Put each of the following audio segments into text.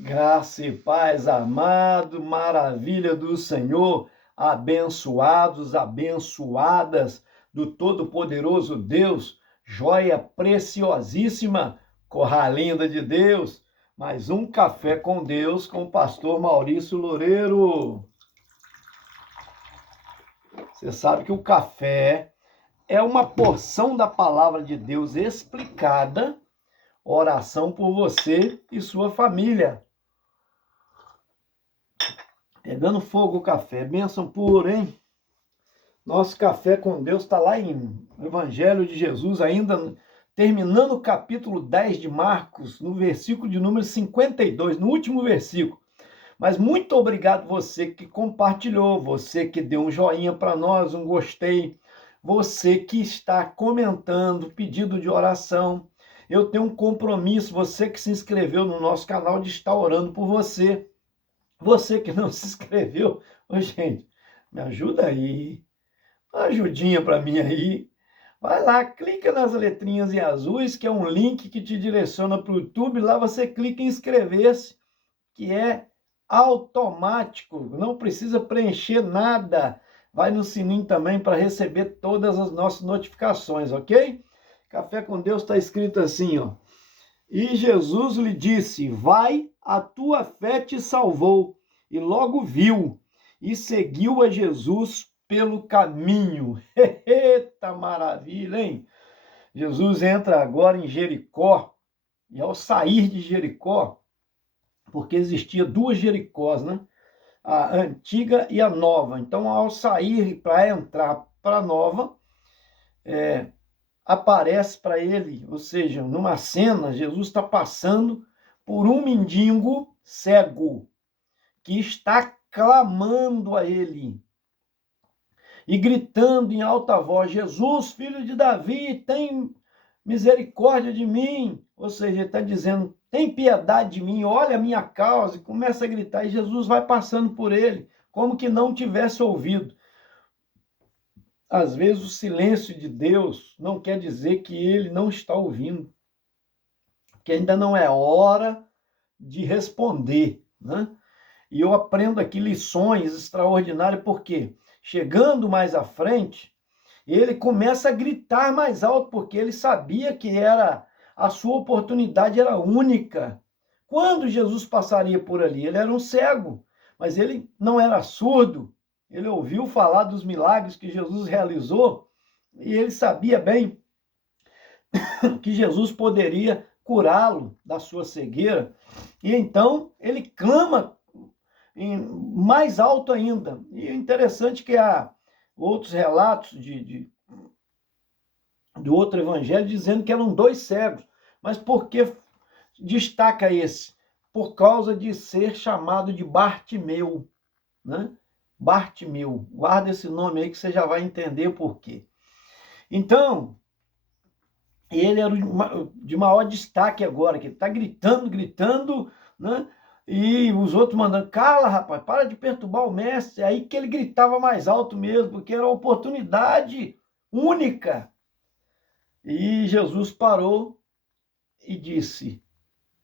Graça e paz, amado, maravilha do Senhor, abençoados, abençoadas do Todo-Poderoso Deus, joia preciosíssima, corra linda de Deus, mais um Café com Deus com o pastor Maurício Loureiro. Você sabe que o café é uma porção da palavra de Deus explicada, oração por você e sua família. Pegando fogo o café, bênção pura, hein? Nosso café com Deus está lá em Evangelho de Jesus, ainda terminando o capítulo 10 de Marcos, no versículo de número 52, no último versículo. Mas muito obrigado você que compartilhou, você que deu um joinha para nós, um gostei, você que está comentando, pedido de oração. Eu tenho um compromisso, você que se inscreveu no nosso canal, de estar orando por você. Você que não se inscreveu, gente, me ajuda aí. Uma ajudinha para mim aí. Vai lá, clica nas letrinhas em azuis, que é um link que te direciona para o YouTube. Lá você clica em inscrever-se, que é automático. Não precisa preencher nada. Vai no sininho também para receber todas as nossas notificações, ok? Café com Deus está escrito assim, ó. E Jesus lhe disse: vai, a tua fé te salvou. E logo viu e seguiu a Jesus pelo caminho. Eita maravilha, hein? Jesus entra agora em Jericó, e ao sair de Jericó, porque existia duas Jericós, né? A antiga e a nova. Então, ao sair para entrar para a nova, aparece para ele, ou seja, numa cena, Jesus está passando por um mendigo cego, que está clamando a ele e gritando em alta voz: Jesus, filho de Davi, tem misericórdia de mim. Ou seja, ele está dizendo: tem piedade de mim, olha a minha causa. E começa a gritar, e Jesus vai passando por ele, como que não tivesse ouvido. Às vezes o silêncio de Deus não quer dizer que ele não está ouvindo, que ainda não é hora de responder, né? E eu aprendo aqui lições extraordinárias, porque chegando mais à frente, ele começa a gritar mais alto, porque ele sabia que a sua oportunidade era única. Quando Jesus passaria por ali? Ele era um cego, mas ele não era surdo. Ele ouviu falar dos milagres que Jesus realizou e ele sabia bem que Jesus poderia curá-lo da sua cegueira. E então ele clama mais alto ainda. E é interessante que há outros relatos do outro evangelho dizendo que eram dois cegos. Mas por que destaca esse? Por causa de ser chamado de Bartimeu, né? Bartimeu. Guarda esse nome aí que você já vai entender por quê. Então, ele era de maior destaque agora, que ele está gritando, né? E os outros mandando: cala, rapaz, para de perturbar o mestre. É aí que ele gritava mais alto mesmo, porque era uma oportunidade única. E Jesus parou e disse: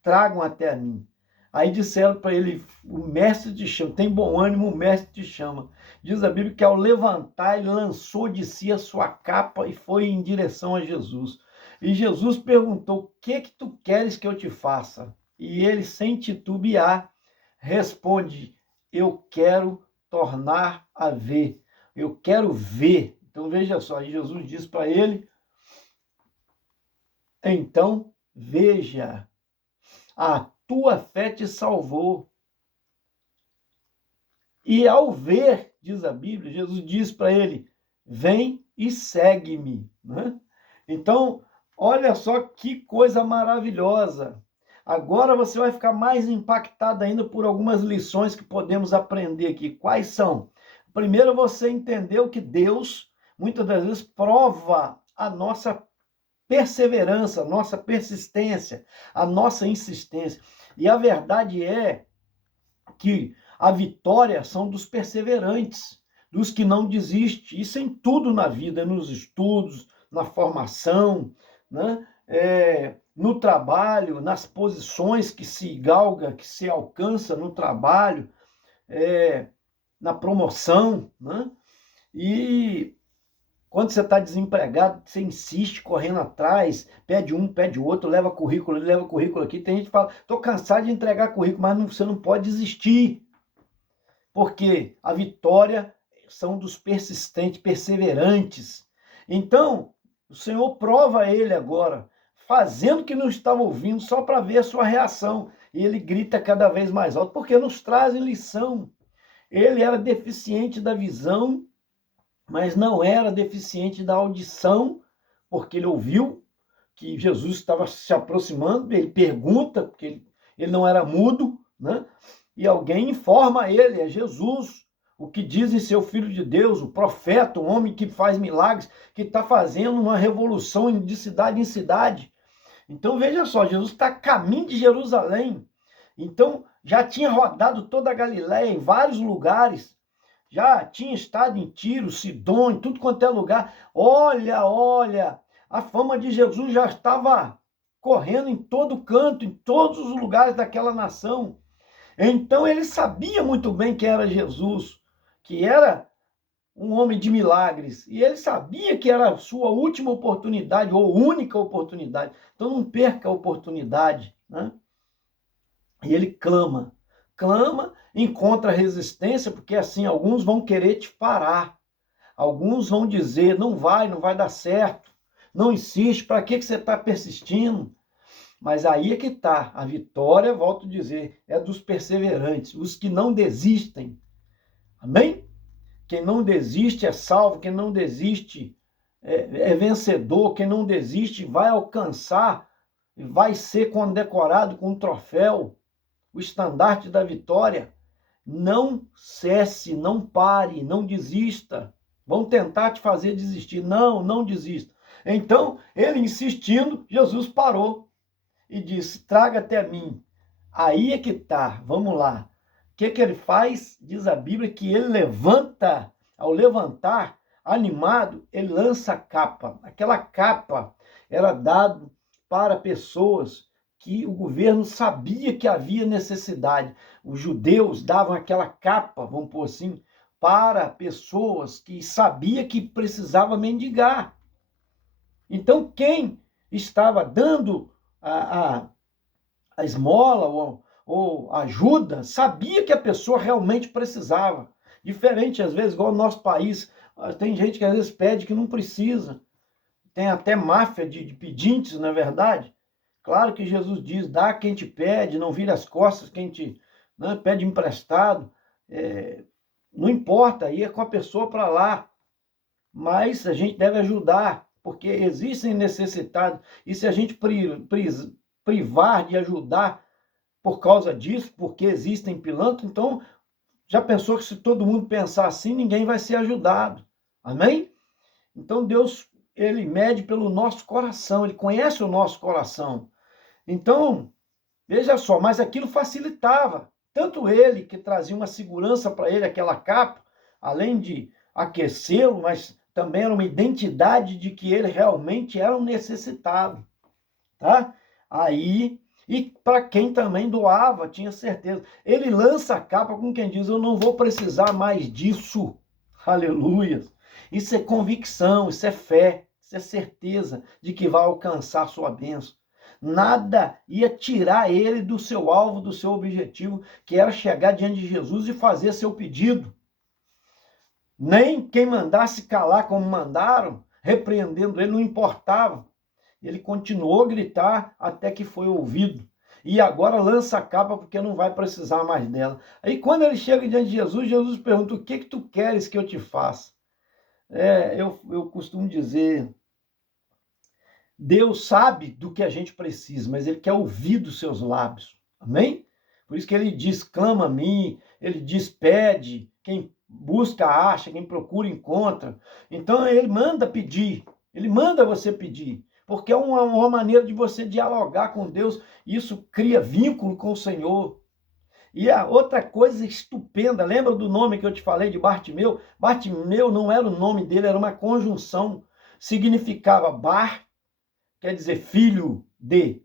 tragam até a mim. Aí disseram para ele: o mestre te chama, tem bom ânimo, o mestre te chama. Diz a Bíblia que ao levantar, ele lançou de si a sua capa e foi em direção a Jesus. E Jesus perguntou: o que tu queres que eu te faça? E ele, sem titubear, responde: eu quero tornar a ver. Eu quero ver. Então veja só, aí Jesus diz para ele: então veja, a tua fé te salvou. E ao ver, diz a Bíblia, Jesus diz para ele: vem e segue-me, né? Então, olha só que coisa maravilhosa. Agora você vai ficar mais impactado ainda por algumas lições que podemos aprender aqui. Quais são? Primeiro, você entendeu que Deus, muitas das vezes, prova a nossa perseverança, a nossa persistência, a nossa insistência. E a verdade é que a vitória são dos perseverantes, dos que não desistem. Isso em tudo na vida, nos estudos, na formação, né? no trabalho, nas posições que se galga, que se alcança no trabalho, na promoção, né? E quando você está desempregado, você insiste correndo atrás, pede um, pede outro, leva currículo ali, leva currículo aqui. Tem gente que fala, estou cansado de entregar currículo, mas você não pode desistir. Porque a vitória são dos persistentes, perseverantes. Então, o Senhor prova ele agora, fazendo que não estava ouvindo, só para ver a sua reação. E ele grita cada vez mais alto, porque nos trazem lição. Ele era deficiente da visão, mas não era deficiente da audição, porque ele ouviu que Jesus estava se aproximando, ele pergunta, porque ele não era mudo, né? E alguém informa ele, é Jesus, o que dizem ser o Filho de Deus, o profeta, o homem que faz milagres, que está fazendo uma revolução de cidade em cidade. Então veja só, Jesus está a caminho de Jerusalém. Então já tinha rodado toda a Galiléia, em vários lugares, já tinha estado em Tiro, Sidom, em tudo quanto é lugar. Olha, a fama de Jesus já estava correndo em todo canto, em todos os lugares daquela nação. Então ele sabia muito bem que era Jesus, que era um homem de milagres. E ele sabia que era a sua última oportunidade, ou única oportunidade. Então não perca a oportunidade, né? E ele clama, encontra resistência, porque assim, alguns vão querer te parar. Alguns vão dizer, não vai dar certo. Não insiste, para que você está persistindo? Mas aí é que está, a vitória, volto a dizer, é dos perseverantes, os que não desistem. Amém? Quem não desiste é salvo, quem não desiste é vencedor, quem não desiste vai alcançar, vai ser condecorado com um troféu, o estandarte da vitória. Não cesse, não pare, não desista. Vão tentar te fazer desistir. Não desista. Então, ele insistindo, Jesus parou e disse, traga até mim. Aí é que tá, vamos lá. O que ele faz? Diz a Bíblia que ele levanta, ao levantar, animado, ele lança a capa. Aquela capa era dada para pessoas que o governo sabia que havia necessidade. Os judeus davam aquela capa, vamos pôr assim, para pessoas que sabia que precisava mendigar. Então, quem estava dando a esmola ou ajuda, sabia que a pessoa realmente precisava. Diferente, às vezes, igual no nosso país, tem gente que às vezes pede que não precisa. Tem até máfia de pedintes, não é verdade? Claro que Jesus diz, dá quem te pede, não vira as costas quem te pede emprestado. Não importa, ir com a pessoa para lá. Mas a gente deve ajudar, porque existem necessitados. E se a gente privar de ajudar por causa disso, porque existem pilantras, então já pensou que se todo mundo pensar assim, ninguém vai ser ajudado. Amém? Então Deus, ele mede pelo nosso coração, ele conhece o nosso coração. Então, veja só, mas aquilo facilitava. Tanto ele, que trazia uma segurança para ele, aquela capa, além de aquecê-lo, mas também era uma identidade de que ele realmente era um necessitado. Tá? Aí, e para quem também doava, tinha certeza. Ele lança a capa com quem diz, eu não vou precisar mais disso. Aleluia. Isso é convicção, isso é fé, isso é certeza de que vai alcançar a sua bênção. Nada ia tirar ele do seu alvo, do seu objetivo, que era chegar diante de Jesus e fazer seu pedido. Nem quem mandasse calar como mandaram, repreendendo ele, não importava. Ele continuou a gritar até que foi ouvido. E agora lança a capa porque não vai precisar mais dela. Aí quando ele chega diante de Jesus, Jesus pergunta, o que tu queres que eu te faça? Eu costumo dizer, Deus sabe do que a gente precisa, mas ele quer ouvir dos seus lábios. Amém? Por isso que ele diz, clama a mim, ele diz, pede, quem busca acha, quem procura encontra. Então ele manda pedir, ele manda você pedir, porque é uma maneira de você dialogar com Deus, isso cria vínculo com o Senhor. E a outra coisa estupenda, lembra do nome que eu te falei de Bartimeu? Bartimeu não era o nome dele, era uma conjunção, significava Bar, quer dizer filho de,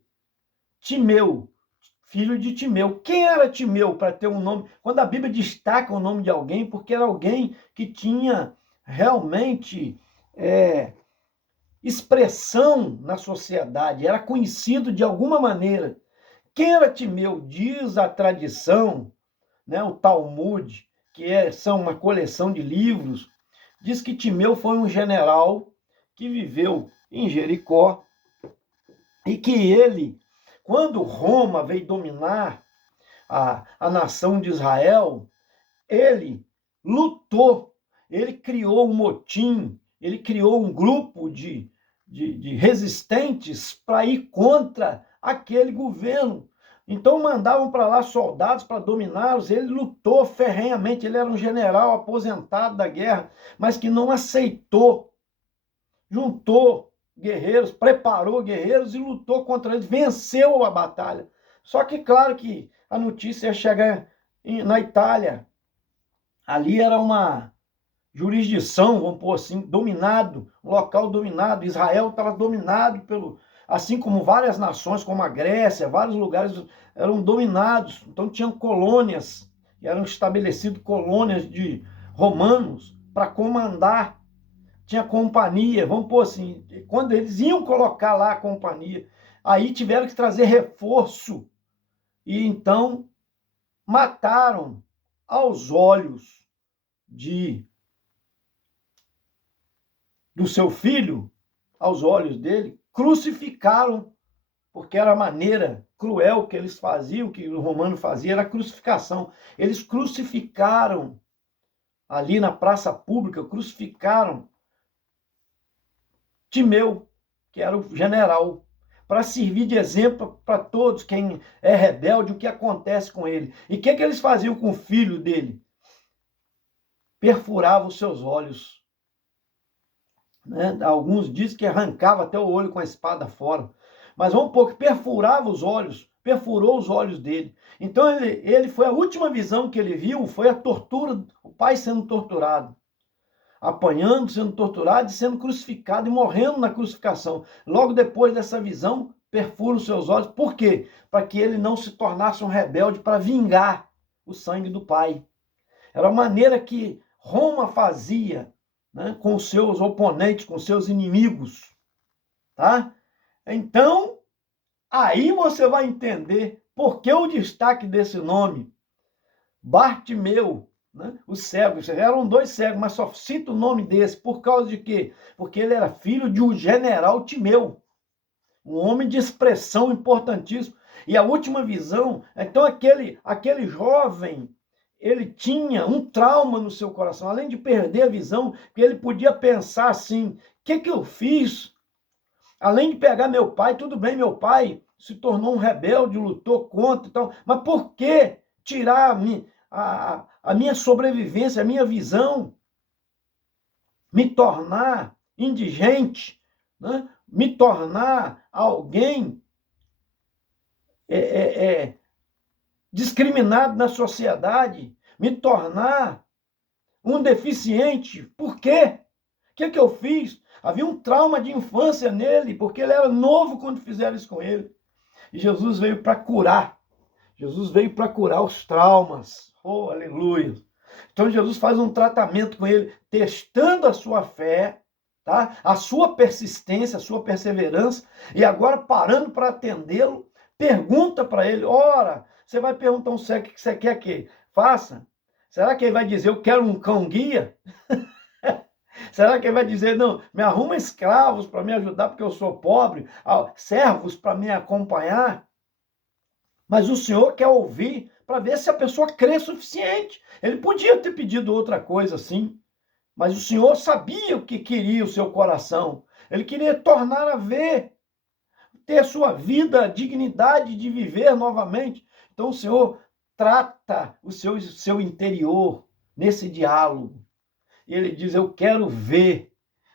Timeu, filho de Timeu. Quem era Timeu para ter um nome? Quando a Bíblia destaca o nome de alguém, porque era alguém que tinha realmente expressão na sociedade, era conhecido de alguma maneira. Quem era Timeu? Diz a tradição, né, o Talmud, são uma coleção de livros, diz que Timeu foi um general que viveu em Jericó e que ele, quando Roma veio dominar a nação de Israel, ele lutou, ele criou um motim, ele criou um grupo de resistentes para ir contra aquele governo. Então mandavam para lá soldados para dominá-los, ele lutou ferrenhamente, ele era um general aposentado da guerra, mas que não aceitou, juntou guerreiros, preparou guerreiros e lutou contra eles, venceu a batalha. Só que claro que a notícia ia chegar na Itália. Ali era uma jurisdição, vamos pôr assim, dominado, um local dominado. Israel estava dominado assim como várias nações, como a Grécia, vários lugares eram dominados. Então tinham colônias, eram estabelecidas colônias de romanos para comandar. Tinha companhia, vamos pôr assim, quando eles iam colocar lá a companhia, aí tiveram que trazer reforço. E então mataram aos olhos do seu filho, aos olhos dele, crucificaram, porque era a maneira cruel que eles faziam, que o romano fazia, era a crucificação. Eles crucificaram ali na praça pública, crucificaram Timeu, que era o general, para servir de exemplo para todos, quem é rebelde, o que acontece com ele. E o que eles faziam com o filho dele? Perfuravam os seus olhos. Né? Alguns dizem que arrancava até o olho com a espada fora. Mas vamos pôr que perfurava os olhos, perfurou os olhos dele. Então ele foi a última visão que ele viu, foi a tortura, o pai sendo torturado. Apanhando, sendo torturado e sendo crucificado e morrendo na crucificação. Logo depois dessa visão, perfura os seus olhos. Por quê? Para que ele não se tornasse um rebelde para vingar o sangue do pai. Era a maneira que Roma fazia, né, com os seus oponentes, com os seus inimigos. Tá? Então, aí você vai entender por que o destaque desse nome. Bartimeu, né? Os cegos, eram dois cegos, mas só cito o nome desse, por causa de quê? Porque ele era filho de um general Timeu, um homem de expressão importantíssimo. E a última visão, então aquele jovem, ele tinha um trauma no seu coração, além de perder a visão, que ele podia pensar assim, o que eu fiz? Além de pegar meu pai, tudo bem, meu pai se tornou um rebelde, lutou contra e tal, mas por que tirar a minha sobrevivência, a minha visão, me tornar indigente, né? Me tornar alguém discriminado na sociedade, me tornar um deficiente? Por quê? O que eu fiz? Havia um trauma de infância nele, porque ele era novo quando fizeram isso com ele. E Jesus veio para curar. Jesus veio para curar os traumas. Oh, aleluia! Então Jesus faz um tratamento com ele, testando a sua fé, tá? A sua persistência, a sua perseverança, e agora parando para atendê-lo, pergunta para ele, ora, você vai perguntar um cego o que você quer que faça? Será que ele vai dizer, eu quero um cão guia? Será que ele vai dizer, não, me arruma escravos para me ajudar porque eu sou pobre, servos para me acompanhar? Mas o Senhor quer ouvir para ver se a pessoa crê o suficiente. Ele podia ter pedido outra coisa assim, mas o Senhor sabia o que queria o seu coração. Ele queria tornar a ver, ter a sua vida, a dignidade de viver novamente. Então o Senhor trata o seu interior nesse diálogo. E ele diz, eu quero ver.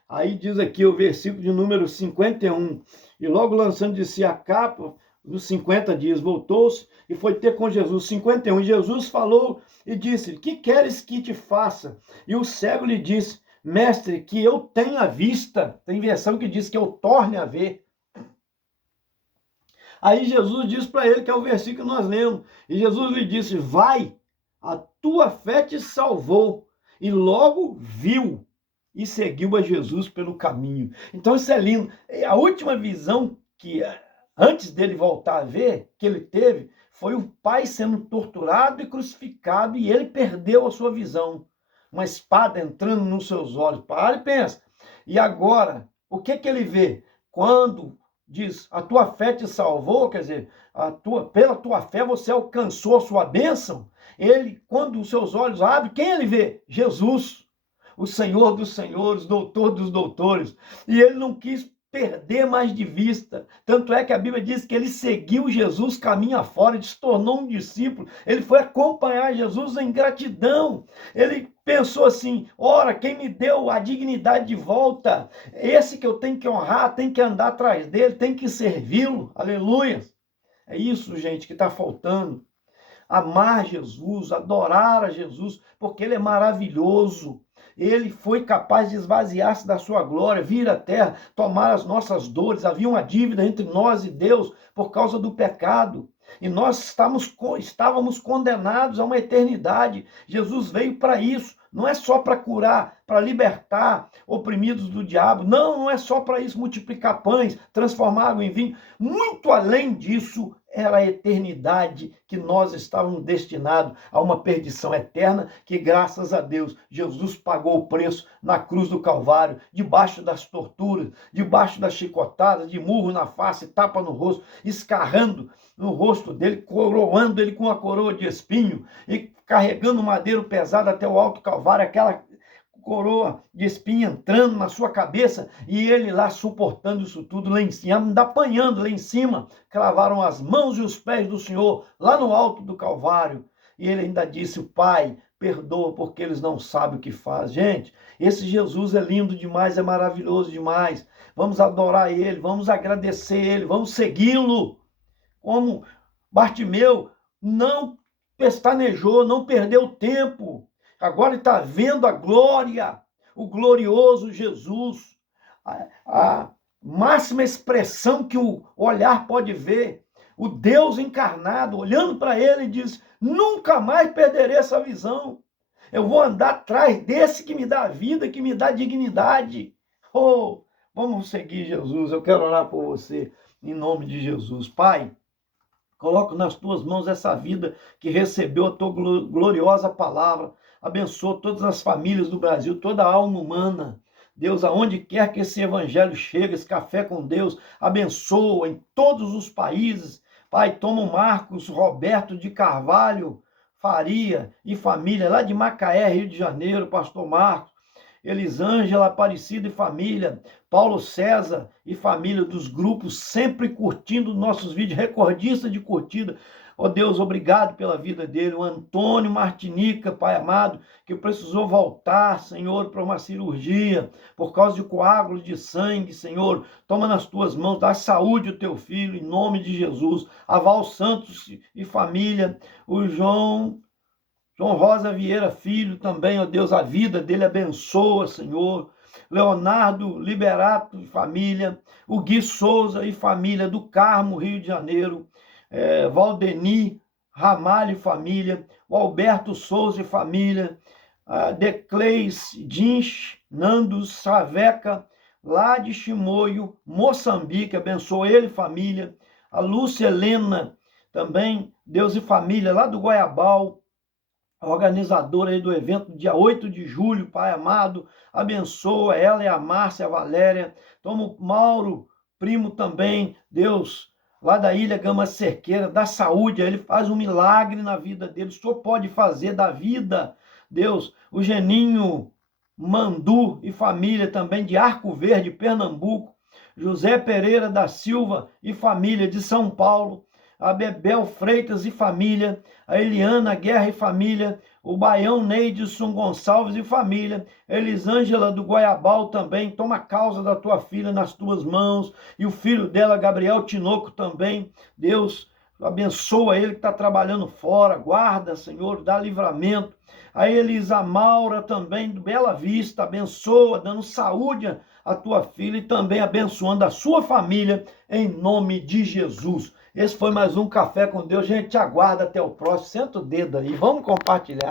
Aí diz aqui o versículo de número 51. E logo lançando de si a capa, nos 50 dias, voltou-se e foi ter com Jesus. 51. E Jesus falou e disse, que queres que te faça? E o cego lhe disse, mestre, que eu tenha vista. Tem versão que diz que eu torne a ver. Aí Jesus diz para ele, que é o versículo que nós lemos, e Jesus lhe disse: vai, a tua fé te salvou. E logo viu e seguiu a Jesus pelo caminho. Então isso é lindo. A última visão que, antes dele voltar a ver, que ele teve, foi o pai sendo torturado e crucificado, e ele perdeu a sua visão. Uma espada entrando nos seus olhos. Para e pensa. E agora, o que ele vê? Quando diz, a tua fé te salvou, quer dizer, pela tua fé você alcançou a sua bênção. Ele, quando os seus olhos abrem, quem ele vê? Jesus, o Senhor dos senhores, doutor dos doutores. E ele não quis perder mais de vista. Tanto é que a Bíblia diz que ele seguiu Jesus caminho afora, ele se tornou um discípulo, ele foi acompanhar Jesus em gratidão. Ele pensou assim: ora, quem me deu a dignidade de volta, esse que eu tenho que honrar, tem que andar atrás dele, tem que servi-lo. Aleluia! É isso, gente, que está faltando. Amar Jesus, adorar a Jesus, porque ele é maravilhoso. Ele foi capaz de esvaziar-se da sua glória, vir à terra, tomar as nossas dores. Havia uma dívida entre nós e Deus por causa do pecado. E nós estávamos condenados a uma eternidade. Jesus veio para isso. Não é só para curar, para libertar oprimidos do diabo. Não, não é só para isso, multiplicar pães, transformar água em vinho. Muito além disso, era a eternidade, que nós estávamos destinados a uma perdição eterna, que graças a Deus, Jesus pagou o preço na cruz do Calvário, debaixo das torturas, debaixo das chicotadas, de murro na face, tapa no rosto, escarrando no rosto dele, coroando ele com uma coroa de espinho e carregando madeiro pesado até o alto Calvário, aquela coroa de espinho entrando na sua cabeça, e ele lá suportando isso tudo lá em cima, ainda apanhando lá em cima. Cravaram as mãos e os pés do Senhor lá no alto do Calvário, e ele ainda disse: Pai, perdoa, porque eles não sabem o que faz. Gente, esse Jesus é lindo demais, é maravilhoso demais. Vamos adorar ele, vamos agradecer ele, vamos segui-lo. Como Bartimeu não pestanejou, não perdeu tempo. Agora está vendo a glória, o glorioso Jesus, a máxima expressão que o olhar pode ver, o Deus encarnado, olhando para ele e diz: nunca mais perderei essa visão. Eu vou andar atrás desse que me dá vida, que me dá dignidade. Oh, vamos seguir Jesus. Eu quero orar por você, em nome de Jesus. Pai, coloco nas tuas mãos essa vida que recebeu a tua gloriosa palavra. Abençoa todas as famílias do Brasil, toda a alma humana. Deus, aonde quer que esse evangelho chegue, esse café com Deus, abençoa em todos os países. Pai, toma o Marcos Roberto de Carvalho Faria e família, lá de Macaé, Rio de Janeiro, pastor Marcos. Elisângela Aparecida e família, Paulo César e família dos grupos, sempre curtindo nossos vídeos, recordista de curtida. Ó Deus, obrigado pela vida dele. O Antônio Martinica, Pai amado, que precisou voltar, Senhor, para uma cirurgia, por causa de coágulo de sangue, Senhor. Toma nas tuas mãos, dá saúde ao teu filho, em nome de Jesus. A Val Santos e família, o João Rosa Vieira Filho também, ó Deus, a vida dele abençoa, Senhor. Leonardo Liberato e família, o Gui Souza e família do Carmo, Rio de Janeiro, Valdeni Ramalho e família, o Alberto Souza e família, Decleis Dins, Nando Saveca, lá de Chimoio, Moçambique, abençoa ele e família, a Lúcia Helena também, Deus e família, lá do Goiabal, organizadora aí do evento, dia 8 de julho, Pai amado, abençoa ela e a Márcia, a Valéria, toma o Mauro, primo também, Deus, lá da Ilha Gama Cerqueira, dá saúde, ele faz um milagre na vida dele, o Senhor pode fazer da vida, Deus, o Geninho Mandu e família também, de Arco Verde, Pernambuco, José Pereira da Silva e família, de São Paulo, a Bebel Freitas e família, a Eliana Guerra e família, o Baião Neidson Gonçalves e família, Elisângela do Goiabal também, toma a causa da tua filha nas tuas mãos, e o filho dela, Gabriel Tinoco também, Deus, abençoa ele que está trabalhando fora, guarda, Senhor, dá livramento, a Elisa Maura também, do Bela Vista, abençoa, dando saúde à tua filha e também abençoando a sua família, em nome de Jesus. Esse foi mais um Café com Deus. Gente, te aguarda até o próximo. Senta o dedo aí, vamos compartilhar.